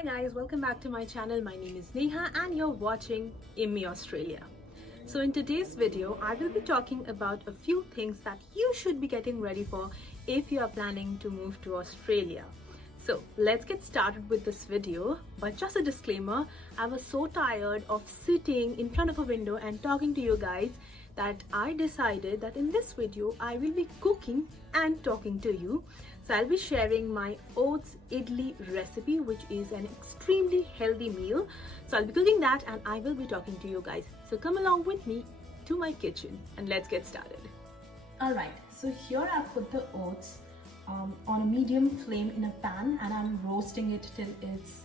Hi guys, welcome back to my channel. My name is Neha and you're watching IMMI Australia. So in today's video, I will be talking about a few things that you should be getting ready for if you are planning to move to Australia. So let's get started with this video. But just a disclaimer, I was so tired of sitting in front of a window and talking to you guys that I decided that in this video, I will be cooking and talking to you. So I'll be sharing my oats idli recipe, which is an extremely healthy meal. So I'll be cooking that and I will be talking to you guys. So come along with me to my kitchen and let's get started. Alright, so here I've put the oats on a medium flame in a pan and I'm roasting it till it's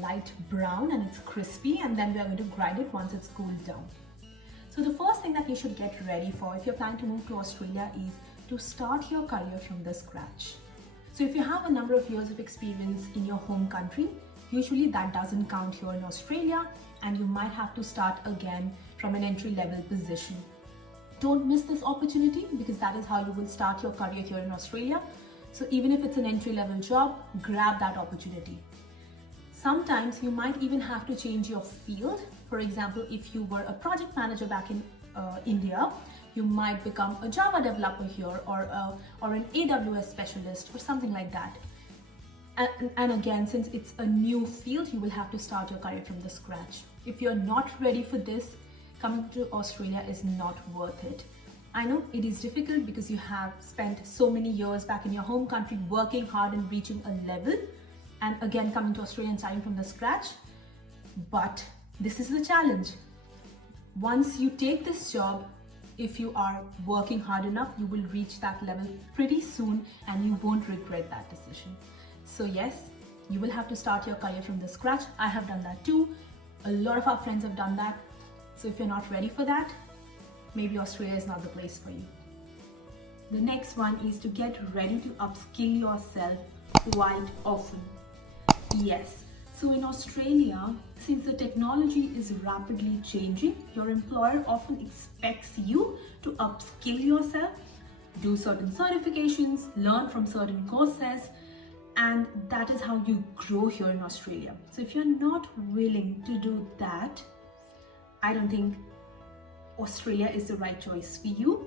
light brown and it's crispy, and then we are going to grind it once it's cooled down. So the first thing that you should get ready for if you're planning to move to Australia is to start your career from the scratch. So if you have a number of years of experience in your home country, usually that doesn't count here in Australia and you might have to start again from an entry-level position. Don't miss this opportunity because that is how you will start your career here in Australia. So even if it's an entry-level job, grab that opportunity. Sometimes you might even have to change your field. For example, if you were a project manager back in India, you might become a Java developer here or an AWS specialist or something like that. And again, since it's a new field, you will have to start your career from the scratch. If you're not ready for this, coming to Australia is not worth it. I know it is difficult because you have spent so many years back in your home country working hard and reaching a level, and again coming to Australia and starting from the scratch. But this is the challenge. Once you take this job, if you are working hard enough, you will reach that level pretty soon and you won't regret that decision. So yes, you will have to start your career from the scratch. I have done that too. A lot of our friends have done that. So if you're not ready for that, maybe Australia is not the place for you. The next one is to get ready to upskill yourself quite often. Yes. So in Australia, since the technology is rapidly changing, your employer often expects you to upskill yourself, do certain certifications, learn from certain courses, and that is how you grow here in Australia. So if you're not willing to do that, I don't think Australia is the right choice for you.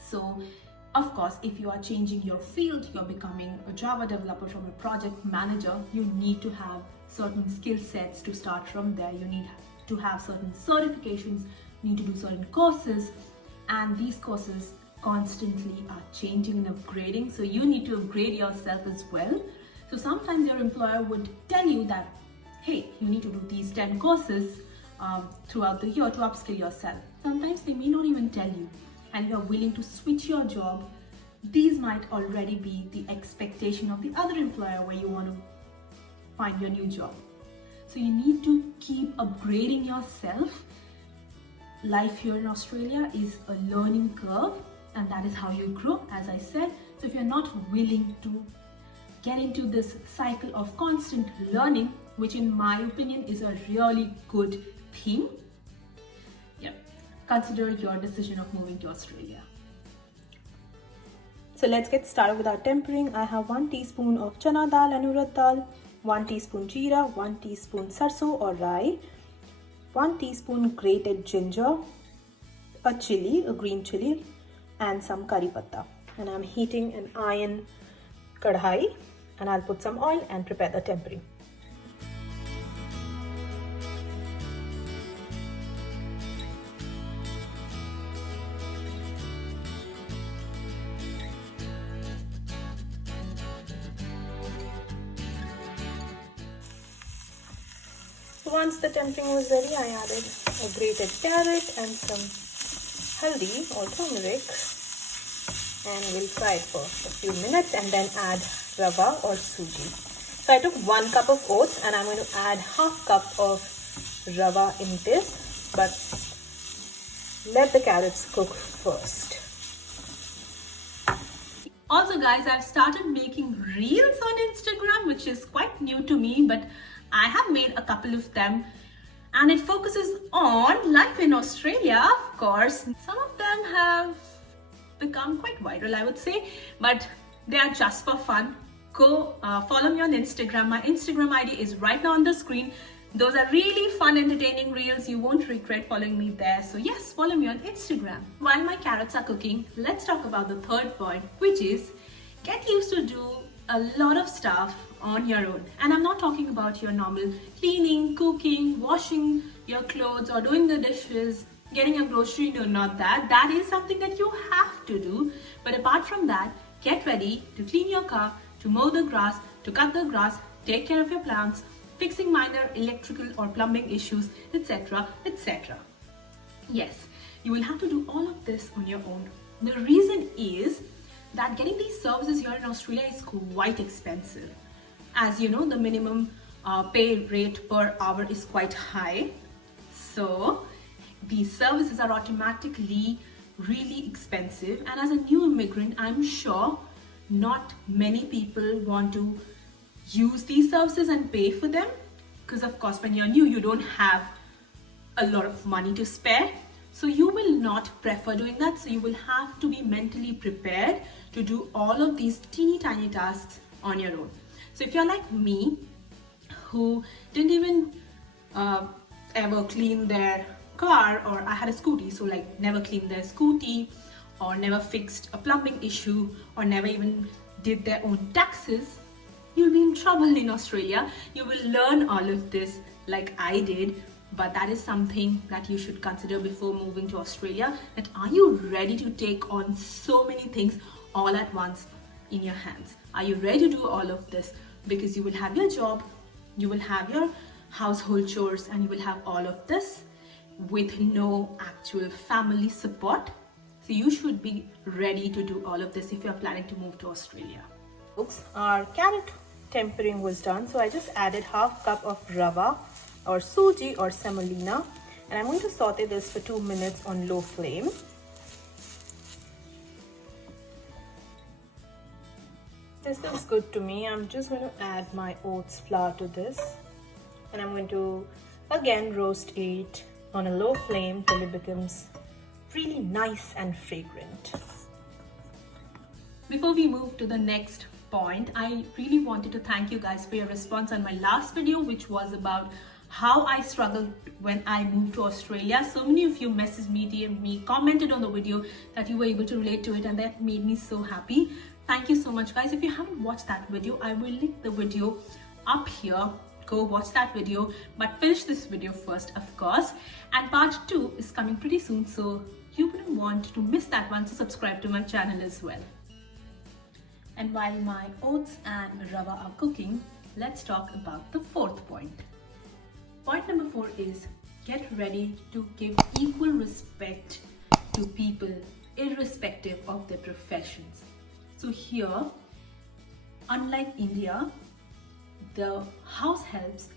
So of course, if you are changing your field, you're becoming a Java developer from a project manager, you need to have certain skill sets to start from there. You need to have certain certifications, you need to do certain courses, and these courses constantly are changing and upgrading. So you need to upgrade yourself as well. So sometimes your employer would tell you that, hey, you need to do these 10 courses throughout the year to upskill yourself. Sometimes they may not even tell you, and you're willing to switch your job. These might already be the expectation of the other employer where you want to find your new job. So you need to keep upgrading yourself. Life here in Australia is a learning curve, and that is how you grow, as I said. So if you're not willing to get into this cycle of constant learning, which in my opinion is a really good thing, consider your decision of moving to Australia. So let's get started with our tempering. I have 1 teaspoon of chana dal and urad dal, 1 teaspoon jeera, 1 teaspoon sarson or rye, 1 teaspoon grated ginger, a chilli, a green chilli, and some curry patta. And I'm heating an iron kadhai and I'll put some oil and prepare the tempering. Once the tempering was ready, I added a grated carrot and some haldi or turmeric, and we'll fry it for a few minutes and then add rava or suji. So I took 1 cup of oats and I'm going to add half cup of rava in this, but let the carrots cook first. Also guys, I've started making reels on Instagram, which is quite new to me, but I have made a couple of them and it focuses on life in Australia, of course. Some of them have become quite viral, I would say, but they are just for fun. go follow me on Instagram. My Instagram ID is right now on the screen. Those are really fun, entertaining reels. You won't regret following me there. So yes, follow me on Instagram. While my carrots are cooking, let's talk about the third point, which is get used to do a lot of stuff on your own. And I'm not talking about your normal cleaning, cooking, washing your clothes or doing the dishes, getting a grocery. No, not that. That is something that you have to do. But apart from that, get ready to clean your car, to mow the grass, to cut the grass, take care of your plants, fixing minor electrical or plumbing issues, etc., etc. Yes, you will have to do all of this on your own. The reason is that getting these services here in Australia is quite expensive. As you know, the minimum pay rate per hour is quite high. So these services are automatically really expensive. And as a new immigrant, I'm sure not many people want to use these services and pay for them, because of course when you're new you don't have a lot of money to spare, so you will not prefer doing that. So you will have to be mentally prepared to do all of these teeny tiny tasks on your own. So if you're like me, who didn't even ever clean their car, or I had a scooty, so like never cleaned their scooty, or never fixed a plumbing issue, or never even did their own taxes, you'll be in trouble in Australia. You will learn all of this like I did, but that is something that you should consider before moving to Australia. That are you ready to take on so many things all at once in your hands? Are you ready to do all of this? Because you will have your job, you will have your household chores, and you will have all of this with no actual family support. So you should be ready to do all of this if you're planning to move to Australia. Folks, our carrot tempering was done, so I just added half cup of rava or suji or semolina, and I'm going to saute this for 2 minutes on low flame. This looks good to me. I'm just going to add my oats flour to this, and I'm going to again roast it on a low flame till it becomes really nice and fragrant. Before we move to the next point, I really wanted to thank you guys for your response on my last video, which was about how I struggled when I moved to Australia. So many of you messaged me, DM'd me, commented on the video that you were able to relate to it, and that made me so happy. Thank you so much, guys. If you haven't watched that video, I will link the video up here. Go watch that video, but finish this video first, of course. And part 2 is coming pretty soon, so you wouldn't want to miss that one, so subscribe to my channel as well. And while my oats and rava are cooking, let's talk about the fourth point. Point number 4 is get ready to give equal respect to people irrespective of their professions. So here, unlike India, the house helps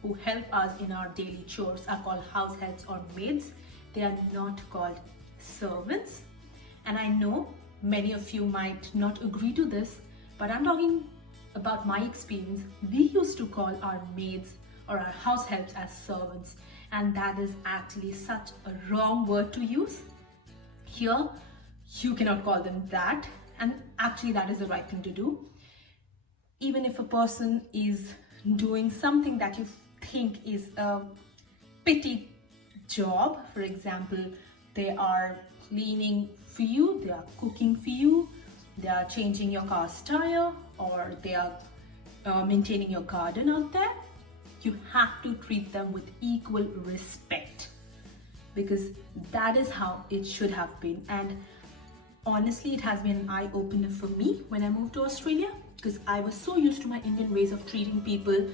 who help us in our daily chores are called house helps or maids. They are not called servants. And I know many of you might not agree to this, but I'm talking about my experience. We used to call our maids or our house helps as servants, and that is actually such a wrong word to use. Here, you cannot call them that, and actually that is the right thing to do. Even if a person is doing something that you think is a petty job, for example, they are cleaning for you, they are cooking for you, they are changing your car's tire, or they are maintaining your garden out there, you have to treat them with equal respect, because that is how it should have been. And honestly, it has been an eye-opener for me when I moved to Australia, because I was so used to my Indian ways of treating people,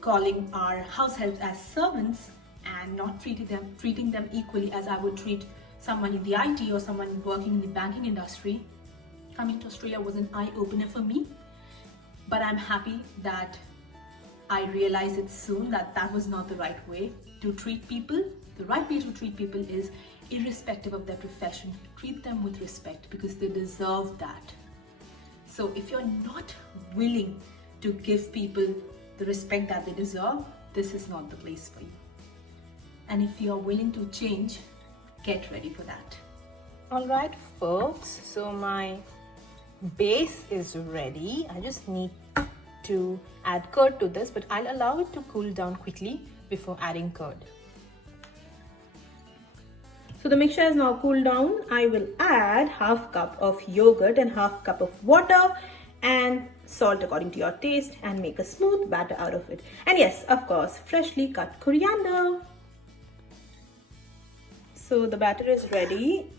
calling our house helps as servants and not treating them equally as I would treat someone in the IT or someone working in the banking industry. Coming to Australia was an eye-opener for me, but I'm happy that I realized it soon that that was not the right way to treat people. The right way to treat people is irrespective of their profession. Treat them with respect because they deserve that. So if you're not willing to give people the respect that they deserve, this is not the place for you. And if you're willing to change, get ready for that. All right, folks, so my base is ready. I just need to add curd to this, but I'll allow it to cool down quickly before adding curd. So the mixture has now cooled down. I will add half cup of yogurt and half cup of water and salt according to your taste and make a smooth batter out of it. And yes, of course, freshly cut coriander. So the batter is ready.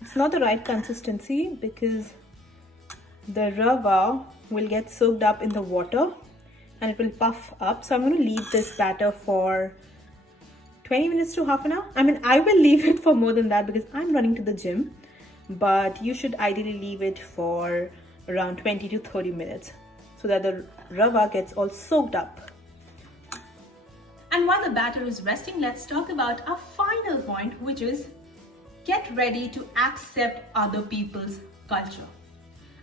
It's not the right consistency because the rava will get soaked up in the water and it will puff up. So I'm going to leave this batter for 20 minutes to half an hour. I mean, I will leave it for more than that because I'm running to the gym, but you should ideally leave it for around 20 to 30 minutes so that the rava gets all soaked up. And while the batter is resting, let's talk about our final point, which is get ready to accept other people's culture.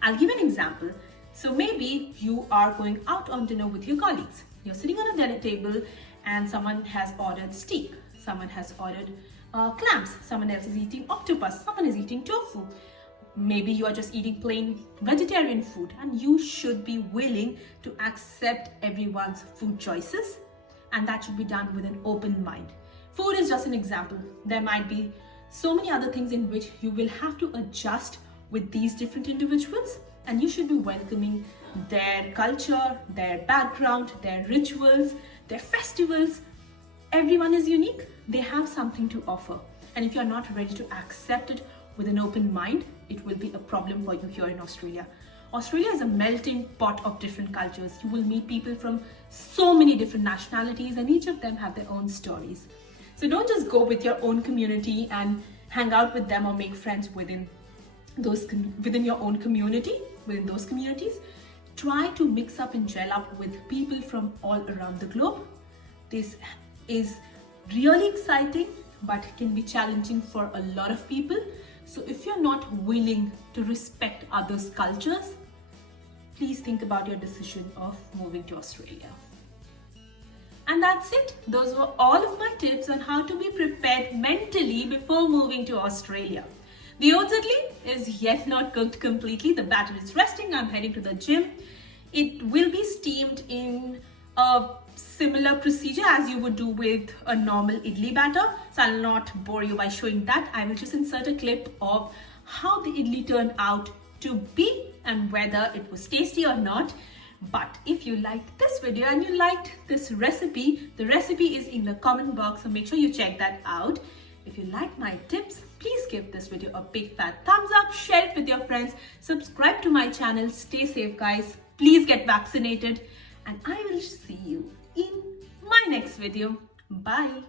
I'll give an example. So maybe you are going out on dinner with your colleagues. You're sitting on a dinner table and someone has ordered steak, someone has ordered clams, someone else is eating octopus, someone is eating tofu. Maybe you are just eating plain vegetarian food, and you should be willing to accept everyone's food choices, and that should be done with an open mind. Food is just an example. There might be so many other things in which you will have to adjust with these different individuals, and you should be welcoming their culture, their background, their rituals, their festivals. Everyone is unique. They have something to offer. And if you're not ready to accept it with an open mind, it will be a problem for you here in Australia. Australia is a melting pot of different cultures. You will meet people from so many different nationalities, and each of them have their own stories. So don't just go with your own community and hang out with them or make friends within your own community, within those communities. Try to mix up and gel up with people from all around the globe. This is really exciting, but can be challenging for a lot of people. So if you're not willing to respect others' cultures, please think about your decision of moving to Australia. And that's it. Those were all of my tips on how to be prepared mentally before moving to Australia. The oats idli is yet not cooked completely. The batter is resting. I'm heading to the gym. It will be steamed in a similar procedure as you would do with a normal idli batter. So I'll not bore you by showing that. I will just insert a clip of how the idli turned out to be and whether it was tasty or not. But if you liked this video and you liked this recipe, the recipe is in the comment box, so make sure you check that out. If you like my tips, please give this video a big fat thumbs up, share it with your friends, subscribe to my channel, stay safe guys, please get vaccinated, and I will see you in my next video. Bye.